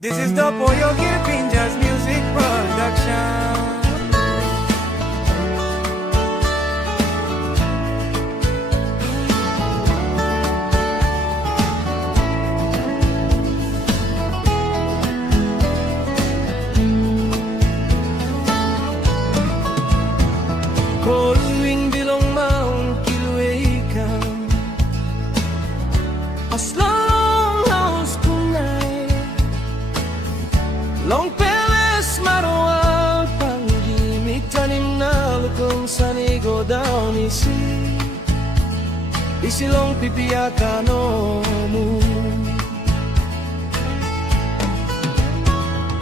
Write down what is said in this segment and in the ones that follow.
This is the Pollo Gilpinjas Music Production. Calling bilong maong kilway kam as long house kunay long peles maroal panggimig tanim na lukong sanigo daw isilong pipiyaka no mu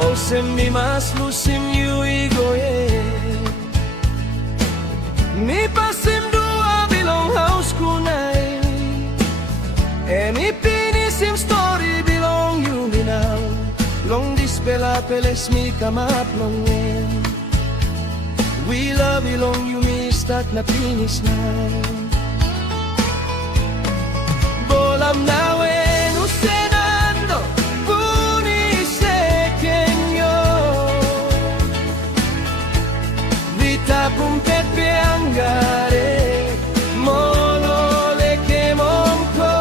o sembi mas lusim yu igoye mi pasim dua bilong house kunay mi pinisim story bilong you minaw long dispela peles mi kamap longen we love you long you mistak na pinis na bolam nawen usenando punise kenyo vita pumpepe angare molole que monco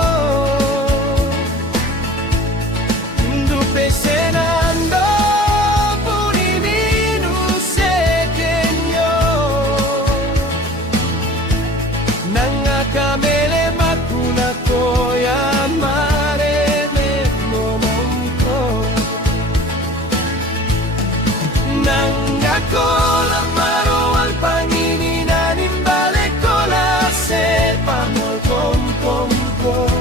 dupe senando puniminu sekenyo nanga kamele makuna koya mare me momonko nanga kola maro al panginina nimbale kola sepa mol pom pom pom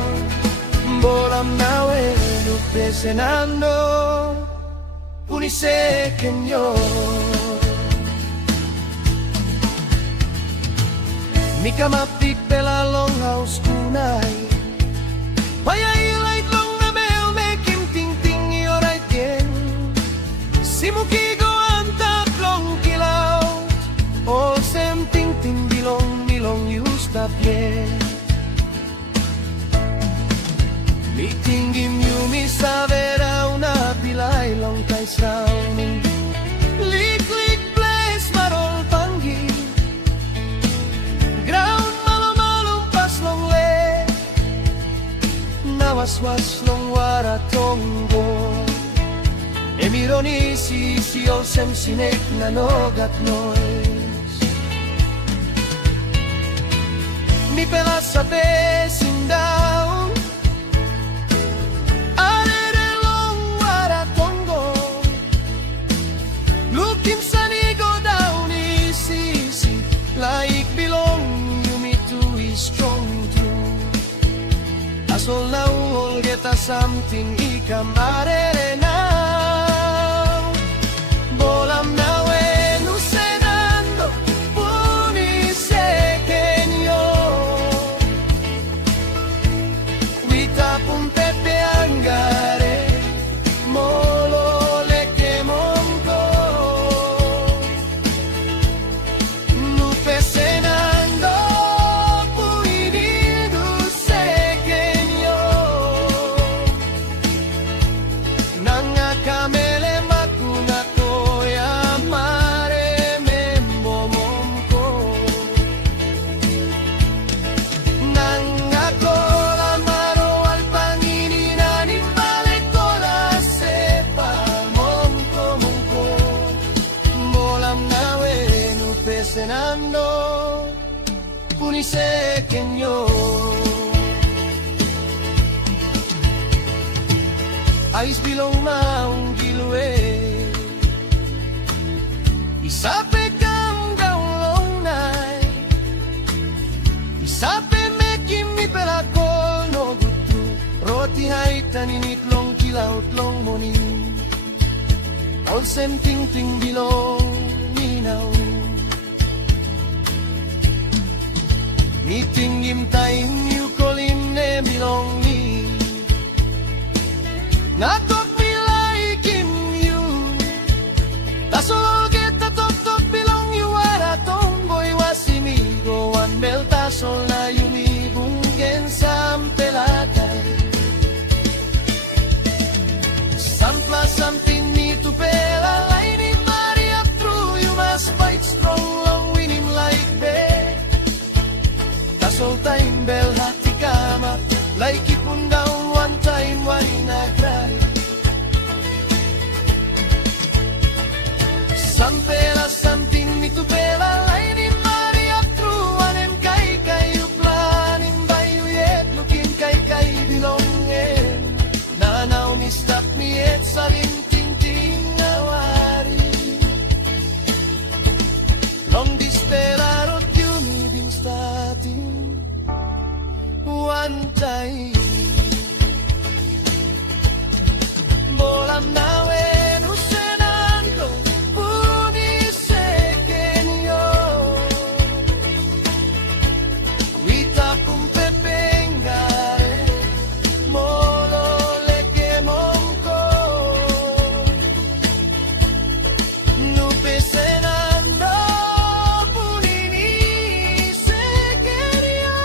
bolam nawe lupe senando punise kenyo mika mapik pela long house kunay payay long na mel me kim ting ting ioray tien simukigo antak long kilaw all sem ting ting bilong yusta pie mi tingim yu mi savera una pilay long kay sound lik lik place marol panggi ground malo pas long le nawaswas long wara tongo emironi si ol sem sinek na nogat nois mi pela sabe sindaw arere long wara tongo lukim sanigo down si like belong you me to is strong true asol na ul geta something ikamarere now bolam nawe nusenando punise kenyo wita pumpepe angare molole que mongo lupe senando puinidu sekenyo nanga kamele makuna koya mare membo momko nanga kola maro al panginina nimbale kola sepa momko bolam nawe nupe senando punise kenyo ais bilong maung gilwe isape kang gaung long nai isape mekim mi pelako no gutu roti hai taninit long kilaut long moni all sem ting ting bilong minaw meeting im time you calling ne bilong ni natok mi like him you tasol kita tok bilong you ara tomboy wasimigo one bel tasol na yumi bungen sam pelakay sam plus something me to pela lightning Maria through you must fight strong long winning like bear. Tas all time bell hati kama like ipon down one time why nagray. Some pela something me to pela lightning Maria through anem kay kayo planin by you yet looking kay belongin. Now me stop me at saling ting nawari. Long disperarot you meeting starting one time. Bolam nawen usenando puniseken yo. Wita kumpe pengare molo leke mongko. Nupe senando puniseken yo.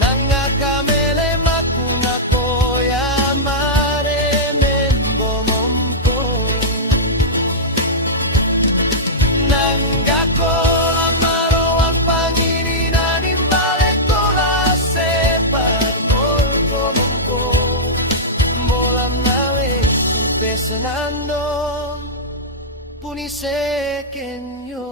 Nanga kamele makuna koya mare membo mongko. Nangga kola maro ang Panginoon balik ko la sepan molko mongko. Bolam nawe pesenando puniseken yo.